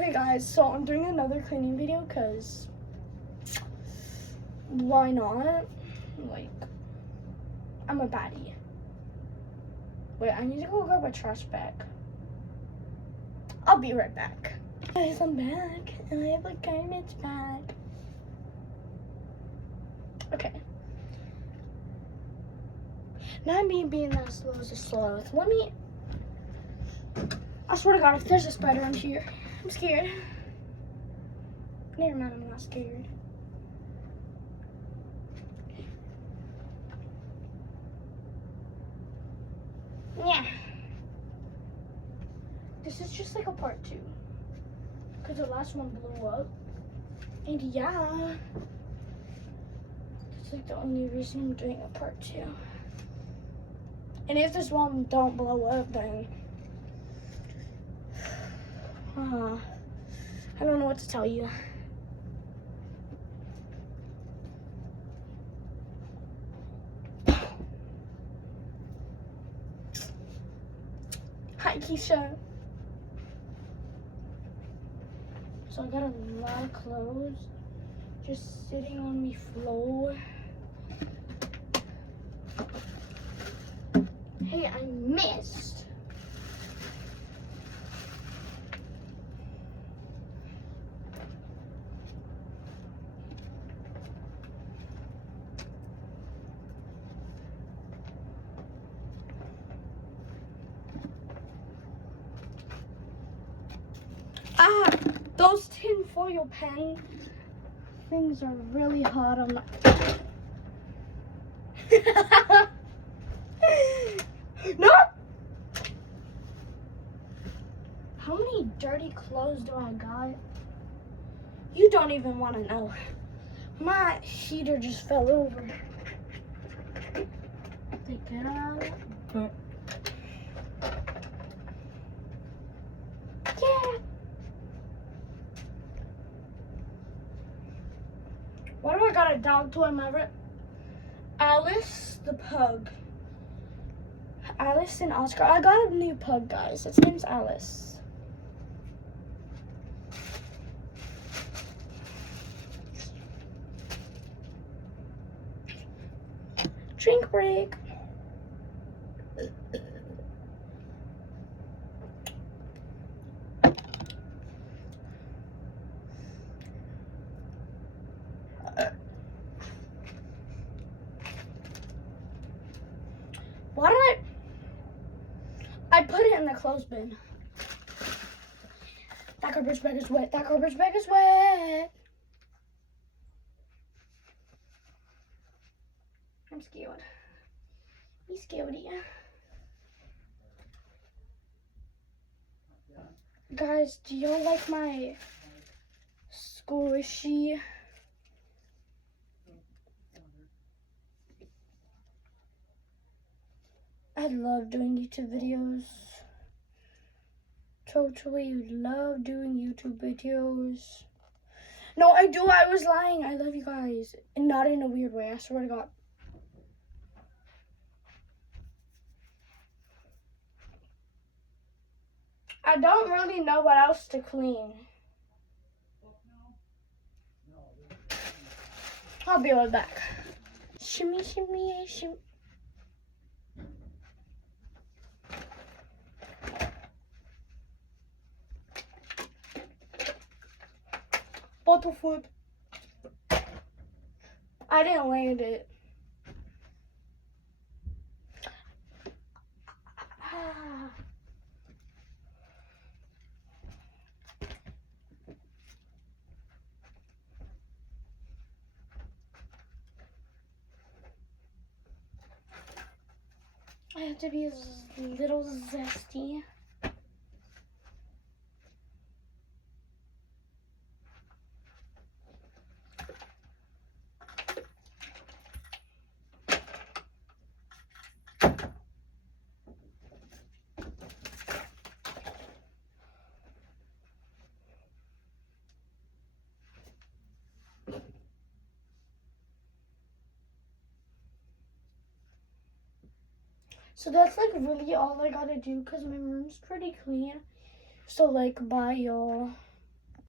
Okay guys, so I'm doing another cleaning video because why not? Like, I'm a baddie. Wait, I need to go grab a trash bag. I'll be right back. Guys, I'm back and I have a garbage bag. Okay. Not me being that slow as a sloth. Let me, I swear to God, if there's a spider in here, I'm scared. Never mind, I'm not scared. Yeah. This is just like a part 2. Because the last one blew up. And yeah. It's like the only reason I'm doing a part 2. And if this one don't blow up, then I don't know what to tell you. Hi, Keisha. So I got a lot of clothes just sitting on me floor. Hey, I missed. Those tin foil pen things are really hot on the No! How many dirty clothes do I got? You don't even want to know. My heater just fell over. Take it out. Yeah. Why do I got a dog toy in my room? Alice the pug. Alice and Oscar. I got a new pug, guys. Its name's Alice. Drink break. Why did I put it in the clothes bin. That garbage bag is wet. That garbage bag is wet. I'm scared. Be scaredy. Guys, do y'all like my squishy? I love doing YouTube videos. Totally love doing YouTube videos. No, I do. I was lying. I love you guys. And not in a weird way. I swear to God. I don't really know what else to clean. I'll be right back. Shimmy, shimmy, shimmy. Bottle food. I didn't land it. I have to be a little zesty. So that's like really all I gotta do because my room's pretty clean. So like, bye y'all.